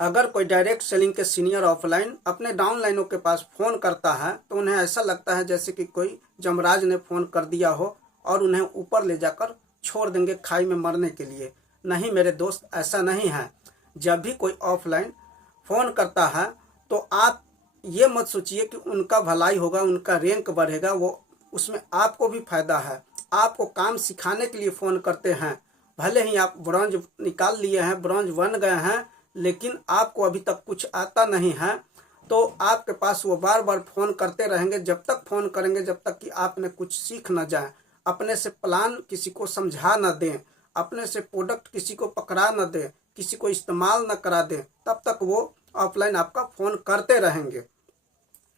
अगर कोई direct selling के सीनियर ऑफलाइन अपने डाउनलाइनों के पास फ़ोन करता है तो उन्हें ऐसा लगता है जैसे कि कोई जमराज ने फ़ोन कर दिया हो और उन्हें ऊपर ले जाकर छोड़ देंगे खाई में मरने के लिए। नहीं मेरे दोस्त, ऐसा नहीं है। जब भी कोई ऑफलाइन फ़ोन करता है तो आप ये मत सोचिए कि उनका भलाई होगा, उनका रैंक बढ़ेगा, वो उसमें आपको भी फायदा है। आपको काम सिखाने के लिए फ़ोन करते हैं। भले ही आप ब्रॉन्ज निकाल लिए हैं, ब्रॉन्ज बन गए हैं, लेकिन आपको अभी तक कुछ आता नहीं है, तो आपके पास वो बार बार फ़ोन करते रहेंगे। जब तक फ़ोन करेंगे जब तक कि आपने कुछ सीख न जाए, अपने से प्लान किसी को समझा न दें, अपने से प्रोडक्ट किसी को पकड़ा न दें, किसी को इस्तेमाल न करा दें, तब तक वो ऑफलाइन आपका फ़ोन करते रहेंगे।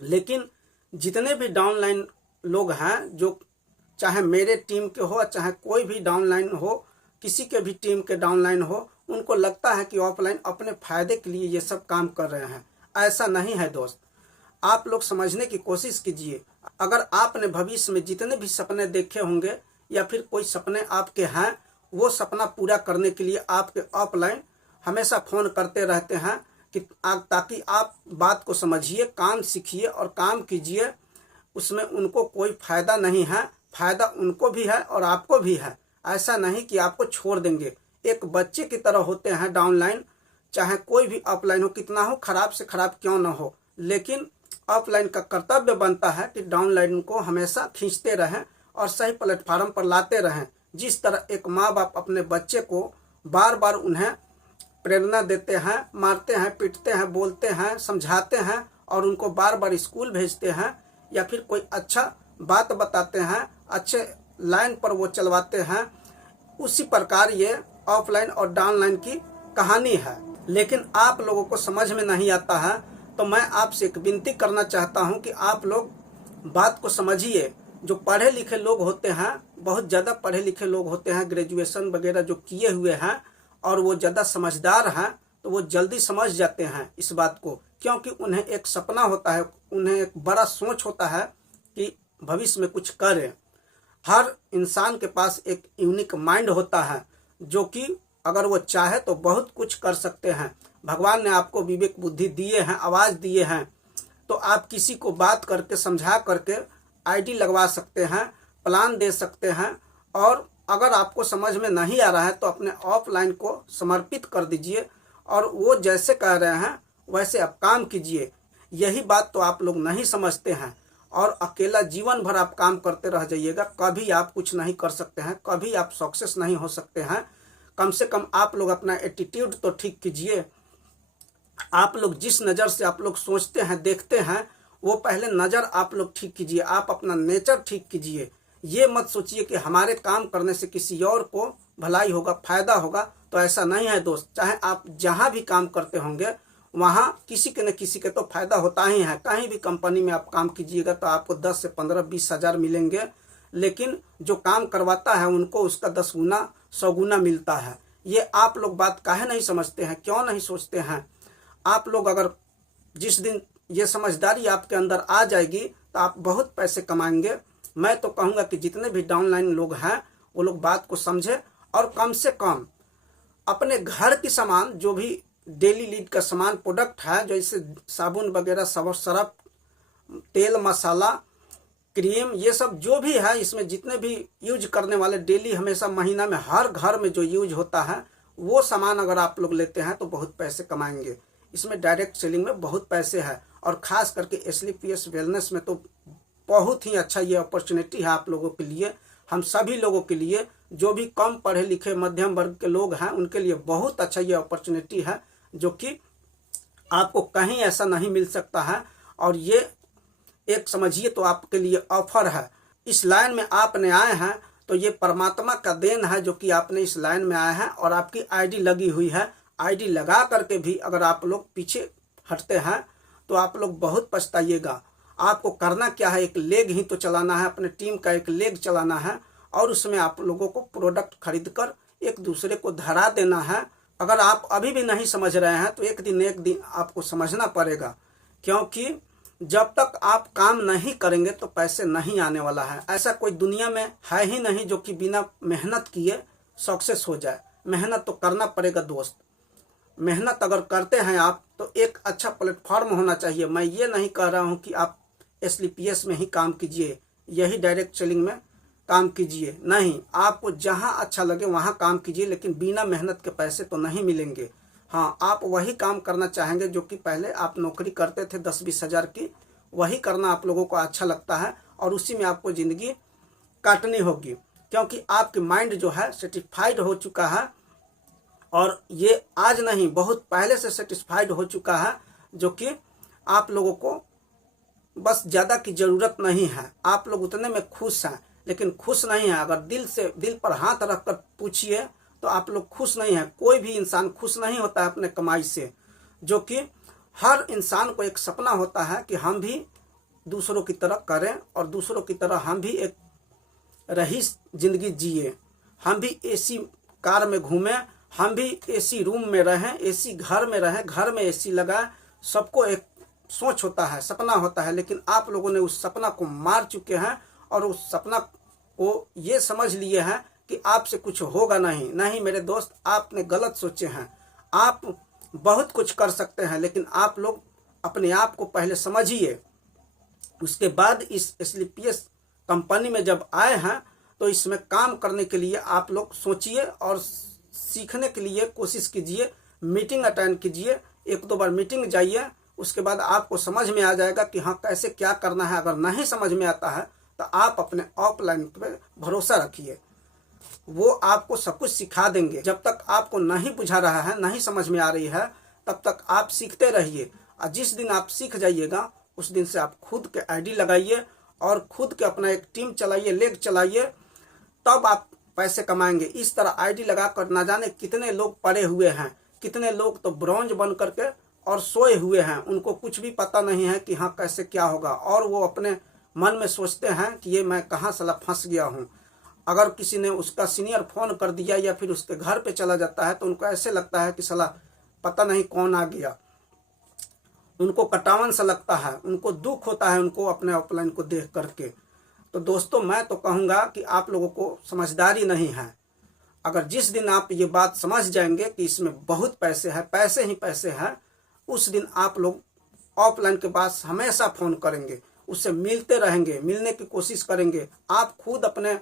लेकिन जितने भी डाउनलाइन लोग हैं, जो चाहे मेरे टीम के हो चाहे कोई भी डाउनलाइन हो, किसी के भी टीम के डाउनलाइन हो, उनको लगता है कि ऑफलाइन अपने फायदे के लिए ये सब काम कर रहे हैं। ऐसा नहीं है दोस्त। आप लोग समझने की कोशिश कीजिए। अगर आपने भविष्य में जितने भी सपने देखे होंगे या फिर कोई सपने आपके हैं, वो सपना पूरा करने के लिए आपके ऑफलाइन हमेशा फ़ोन करते रहते हैं कि ताकि आप बात को समझिए, काम सीखिए और काम कीजिए। उसमें उनको कोई फ़ायदा नहीं है, फ़ायदा उनको भी है और आपको भी है। ऐसा नहीं कि आपको छोड़ देंगे। एक बच्चे की तरह होते हैं डाउनलाइन, चाहे कोई भी ऑफलाइन हो, कितना हो खराब से खराब क्यों न हो, लेकिन ऑफलाइन का कर्तव्य बनता है कि डाउनलाइन को हमेशा खींचते रहें और सही प्लेटफार्म पर लाते रहें। जिस तरह एक माँ बाप अपने बच्चे को बार बार उन्हें प्रेरणा देते हैं, मारते हैं, पीटते हैं, बोलते हैं, समझाते हैं और उनको बार बार स्कूल भेजते हैं या फिर कोई अच्छा बात बताते हैं, अच्छे लाइन पर वो चलवाते हैं, उसी प्रकार ये ऑफलाइन और डाउनलाइन की कहानी है। लेकिन आप लोगों को समझ में नहीं आता है, तो मैं आपसे एक विनती करना चाहता हूं कि आप लोग बात को समझिए। जो पढ़े लिखे लोग होते हैं, बहुत ज़्यादा पढ़े लिखे लोग होते हैं, ग्रेजुएशन वगैरह जो किए हुए हैं और वो ज़्यादा समझदार हैं, तो वो जल्दी समझ जाते हैं इस बात को, क्योंकि उन्हें एक सपना होता है, उन्हें एक बड़ा सोच होता है कि भविष्य में कुछ करें। हर इंसान के पास एक यूनिक माइंड होता है, जो कि अगर वो चाहे तो बहुत कुछ कर सकते हैं। भगवान ने आपको विवेक बुद्धि दिए हैं, आवाज़ दिए हैं, तो आप किसी को बात करके समझा करके आईडी लगवा सकते हैं, प्लान दे सकते हैं। और अगर आपको समझ में नहीं आ रहा है तो अपने ऑफलाइन को समर्पित कर दीजिए और वो जैसे कह रहे हैं वैसे आप काम कीजिए। यही बात तो आप लोग नहीं समझते हैं और अकेला जीवन भर आप काम करते रह जाइएगा। कभी आप कुछ नहीं कर सकते हैं, कभी आप सक्सेस नहीं हो सकते हैं। कम से कम आप लोग अपना एटीट्यूड तो ठीक कीजिए। आप लोग जिस नज़र से आप लोग सोचते हैं, देखते हैं, वो पहले नज़र आप लोग ठीक कीजिए। आप अपना नेचर ठीक कीजिए। ये मत सोचिए कि हमारे काम करने से किसी और को भलाई होगा, फ़ायदा होगा, तो ऐसा नहीं है दोस्त। चाहे आप जहाँ भी काम करते होंगे वहाँ किसी के न किसी के तो फ़ायदा होता ही है। कहीं भी कंपनी में आप काम कीजिएगा तो आपको 10 से 15 20 हज़ार मिलेंगे, लेकिन जो काम करवाता है उनको उसका 10 गुना 100 गुना मिलता है। ये आप लोग बात काहे नहीं समझते हैं, क्यों नहीं सोचते हैं? आप लोग अगर जिस दिन ये समझदारी आपके अंदर आ जाएगी तो आप बहुत पैसे कमाएंगे। मैं तो कहूँगा कि जितने भी डाउनलाइन लोग हैं वो लोग बात को समझे और कम से कम अपने घर की सामान, जो भी डेली नीड का सामान प्रोडक्ट है, जैसे साबुन वगैरह, सरफ, तेल, मसाला, क्रीम, ये सब जो भी है, इसमें जितने भी यूज करने वाले डेली हमेशा महीना में हर घर में जो यूज होता है, वो सामान अगर आप लोग लेते हैं तो बहुत पैसे कमाएंगे। इसमें डायरेक्ट सेलिंग में बहुत पैसे है और ख़ास करके SLPS वेलनेस में तो बहुत ही अच्छा ये अपॉर्चुनिटी है आप लोगों के लिए, हम सभी लोगों के लिए। जो भी कम पढ़े लिखे मध्यम वर्ग के लोग हैं उनके लिए बहुत अच्छा ये अपॉर्चुनिटी है, जो कि आपको कहीं ऐसा नहीं मिल सकता है। और ये एक समझिए तो आपके लिए ऑफर है। इस लाइन में आपने आए हैं तो ये परमात्मा का देन है, जो कि आपने इस लाइन में आए हैं और आपकी आईडी लगी हुई है। आईडी लगा करके भी अगर आप लोग पीछे हटते हैं तो आप लोग बहुत पछताइएगा। आपको करना क्या है, एक लेग ही तो चलाना है, अपने टीम का एक लेग चलाना है और उसमें आप लोगों को प्रोडक्ट खरीद कर एक दूसरे को धरा देना है। अगर आप अभी भी नहीं समझ रहे हैं तो एक दिन आपको समझना पड़ेगा, क्योंकि जब तक आप काम नहीं करेंगे तो पैसे नहीं आने वाला है। ऐसा कोई दुनिया में है ही नहीं जो कि बिना मेहनत किए सक्सेस हो जाए। मेहनत तो करना पड़ेगा दोस्त। मेहनत अगर करते हैं आप तो एक अच्छा प्लेटफॉर्म होना चाहिए। मैं ये नहीं कह रहा हूँ कि आप SLPS में ही काम कीजिए, यही डायरेक्ट सेलिंग में काम कीजिए, नहीं, आपको जहाँ अच्छा लगे वहाँ काम कीजिए, लेकिन बिना मेहनत के पैसे तो नहीं मिलेंगे। हाँ, आप वही काम करना चाहेंगे जो कि पहले आप नौकरी करते थे 10-20 हज़ार की, वही करना आप लोगों को अच्छा लगता है और उसी में आपको ज़िंदगी काटनी होगी, क्योंकि आपकी माइंड जो है सेटिस्फाइड हो चुका है। और ये आज नहीं, बहुत पहले से सेटिस्फाइड हो चुका है, जो कि आप लोगों को बस ज़्यादा की ज़रूरत नहीं है। आप लोग उतने में खुश हैं, लेकिन खुश नहीं है। अगर दिल पर हाथ रख कर पूछिए तो आप लोग खुश नहीं हैं। कोई भी इंसान खुश नहीं होता है अपने कमाई से, जो कि हर इंसान को एक सपना होता है कि हम भी दूसरों की तरह करें और दूसरों की तरह हम भी एक रईस जिंदगी जिए, हम भी AC कार में घूमें, हम भी AC रूम में रहें, AC घर में रहें, घर में AC लगाएं। सबको एक सोच होता है, सपना होता है, लेकिन आप लोगों ने उस सपना को मार चुके हैं और उस सपना को ये समझ लिए हैं कि आपसे कुछ होगा नहीं। नहीं मेरे दोस्त, आपने गलत सोचे हैं। आप बहुत कुछ कर सकते हैं, लेकिन आप लोग अपने आप को पहले समझिए, उसके बाद इस SLPS कंपनी में जब आए हैं तो इसमें काम करने के लिए आप लोग सोचिए और सीखने के लिए कोशिश कीजिए। मीटिंग अटेंड कीजिए, 1-2 बार मीटिंग जाइए, उसके बाद आपको समझ में आ जाएगा कि हाँ कैसे क्या करना है। अगर नहीं समझ में आता है तो आप अपने ऑफलाइन पे भरोसा रखिए, वो आपको सब कुछ सिखा देंगे। जब तक आपको नहीं बुझा रहा है, नहीं समझ में आ रही है, तब तक आप सीखते रहिए। और जिस दिन आप सीख जाइएगा उस दिन से आप खुद के ID लगाइए और खुद के अपना एक टीम चलाइए, लेग चलाइए, तब आप पैसे कमाएंगे। इस तरह ID लगाकर ना जाने कितने लोग पड़े हुए हैं, कितने लोग तो ब्रॉन्ज बन करके और सोए हुए हैं, उनको कुछ भी पता नहीं है कि हाँ कैसे क्या होगा, और वो अपने मन में सोचते हैं कि ये मैं कहाँ साला फंस गया हूँ। अगर किसी ने उसका सीनियर फ़ोन कर दिया या फिर उसके घर पे चला जाता है तो उनको ऐसे लगता है कि साला पता नहीं कौन आ गया, उनको कटावन सा लगता है, उनको दुख होता है उनको अपने ऑफलाइन को देख करके। तो दोस्तों, मैं तो कहूँगा कि आप लोगों को समझदारी नहीं है। अगर जिस दिन आप ये बात समझ जाएंगे कि इसमें बहुत पैसे हैं, पैसे ही पैसे हैं, उस दिन आप लोग ऑफलाइन के पास हमेशा फ़ोन करेंगे, उससे मिलते रहेंगे, मिलने की कोशिश करेंगे। आप खुद अपने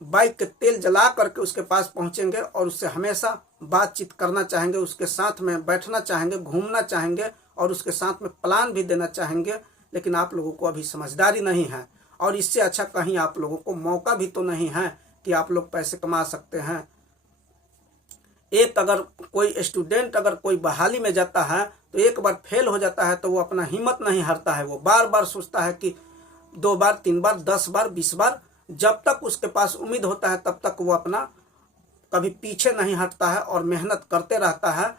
बाइक के तेल जला करके उसके पास पहुंचेंगे और उससे हमेशा बातचीत करना चाहेंगे, उसके साथ में बैठना चाहेंगे, घूमना चाहेंगे और उसके साथ में प्लान भी देना चाहेंगे। लेकिन आप लोगों को अभी समझदारी नहीं है, और इससे अच्छा कहीं आप लोगों को मौका भी तो नहीं है कि आप लोग पैसे कमा सकते हैं। एक अगर कोई स्टूडेंट अगर कोई बहाली में जाता है तो एक बार फेल हो जाता है तो वो अपना हिम्मत नहीं हारता है, वो बार बार सोचता है कि 2 बार 3 बार 10 बार 20 बार, जब तक उसके पास उम्मीद होता है तब तक वो अपना कभी पीछे नहीं हटता है और मेहनत करते रहता है।